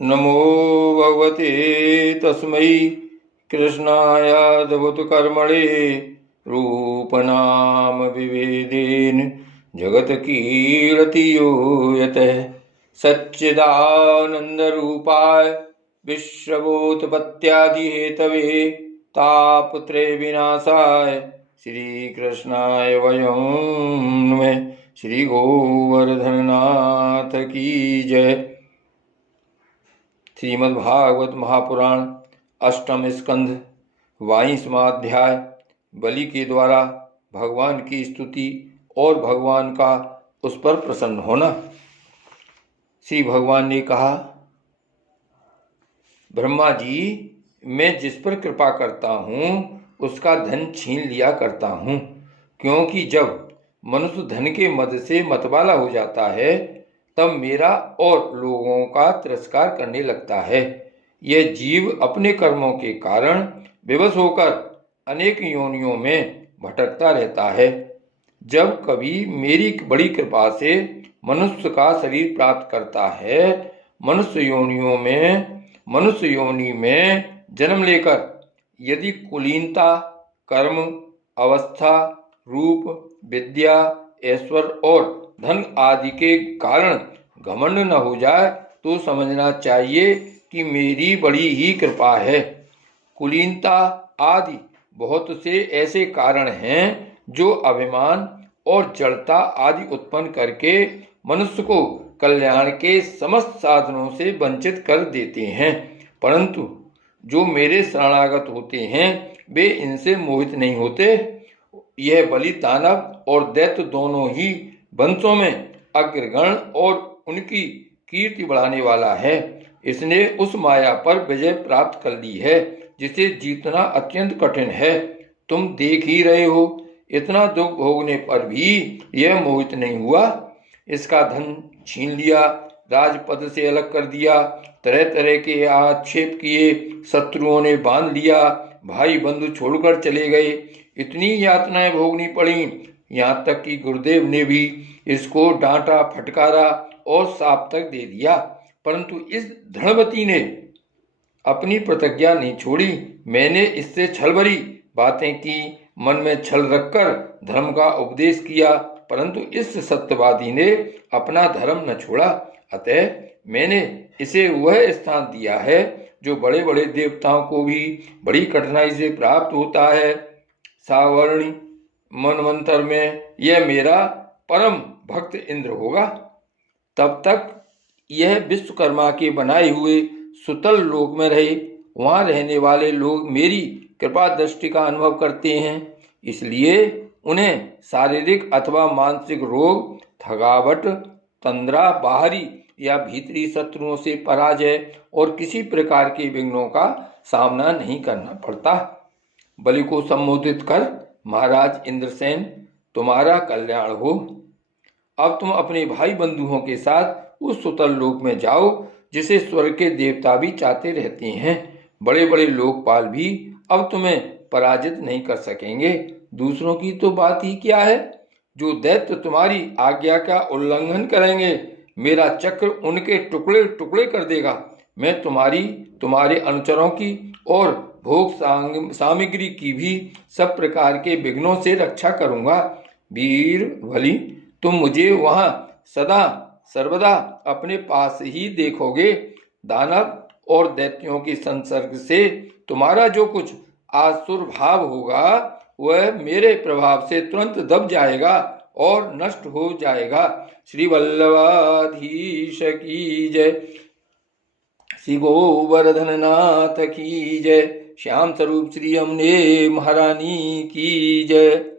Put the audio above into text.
नमो भगवते तस्मै कृष्णायाद्भुतकर्मणे रूपनाम विभेदेन जगत्कीर्ति यो यतः सच्चिदानन्दरूपाय विश्वभूतपत्यादिहेतवे तापत्रयविनाशाय श्रीकृष्णाय वयं नमः। श्री गोवर्धननाथ की जय। श्रीमद्भागवत महापुराण अष्टम स्कंध 22वां अध्याय बलि के द्वारा भगवान की स्तुति और भगवान का उस पर प्रसन्न होना। श्री भगवान ने कहा, ब्रह्मा जी, मैं जिस पर कृपा करता हूँ उसका धन छीन लिया करता हूँ, क्योंकि जब मनुष्य धन के मद से मतवाला हो जाता है तब मेरा और लोगों का तिरस्कार करने लगता है। यह जीव अपने कर्मों के कारण विवश होकर अनेक योनियों में भटकता रहता है। जब कभी मेरी बड़ी कृपा से मनुष्य का शरीर प्राप्त करता है, मनुष्य योनि में जन्म लेकर यदि कुलीनता, कर्म, अवस्था, रूप, विद्या, ऐश्वर्य और धन आदि के कारण घमंड न हो जाए तो समझना चाहिए कि मेरी बड़ी ही कृपा है। कुलीनता आदि बहुत से ऐसे कारण हैं जो अभिमान और जड़ता आदि उत्पन्न करके मनुष्य को कल्याण के समस्त साधनों से वंचित कर देते हैं, परंतु जो मेरे शरणागत होते हैं वे इनसे मोहित नहीं होते। यह बलि दानव और दैत्य दोनों ही वंशों में अग्रगण और उनकी कीर्ति बढ़ाने वाला है। इसने उस माया पर विजय प्राप्त कर ली है जिसे जीतना अत्यंत कठिन है। तुम देख ही रहे हो, इतना दुख भोगने पर भी यह मोहित नहीं हुआ। इसका धन छीन लिया, राजपद से अलग कर दिया, तरह तरह के आक्षेप किए, शत्रुओं ने बांध लिया, भाई बंधु छोड़कर चले गए, इतनी यातनाएं भोगनी पड़ी। यहाँ तक कि गुरुदेव ने भी इसको डांटा, फटकारा और साप तक दे दिया, परंतु इस धनवती ने अपनी प्रतिज्ञा नहीं छोड़ी। मैंने इससे छल भरी बातें की, मन में छल रखकर धर्म का उपदेश किया, परंतु इस सत्यवादी ने अपना धर्म न छोड़ा। अतः मैंने इसे वह स्थान दिया है जो बड़े बड़े देवताओं को भी बड़ी कठिनाई से प्राप्त होता है। सावर्णी मनवंतर में यह मेरा परम भक्त इंद्र होगा। तब तक यह विश्वकर्मा के बनाए हुए सुतल लोक में रहे। वहाँ रहने वाले लोग मेरी कृपा दृष्टि का अनुभव करते हैं, इसलिए उन्हें शारीरिक अथवा मानसिक रोग, थकावट, तंद्रा, बाहरी या भीतरी शत्रुओं से पराजय और किसी प्रकार के विघ्नों का सामना नहीं करना पड़ता। बलि को संबोधित कर, महाराज इंद्रसेन, तुम्हारा कल्याण हो। अब तुम अपने भाई बंधुओं के साथ उस सुतल लोक में जाओ जिसे स्वर्ग के देवता भी चाहते रहते हैं। बड़े बड़े लोकपाल भी अब तुम्हें पराजित नहीं कर सकेंगे। दूसरों की तो बात ही क्या है, जो दैत्य तुम्हारी आज्ञा का उल्लंघन करेंगे मेरा चक्र उनके टुकड़े टुकड़े कर देगा। मैं तुम्हारे अनुचरों की और भोग सामग्री की भी सब प्रकार के विघ्नों से रक्षा करूंगा। वीर बलि, तुम मुझे वहां सदा सर्वदा अपने पास ही देखोगे। दानव और दैत्यों के संसर्ग से तुम्हारा जो कुछ आसुर भाव होगा वह मेरे प्रभाव से तुरंत दब जाएगा और नष्ट हो जाएगा। श्री वल्लभाधीश की जय। श्री गोवर्धननाथ की जय। श्याम स्वरूप श्री यमुने महारानी की जय।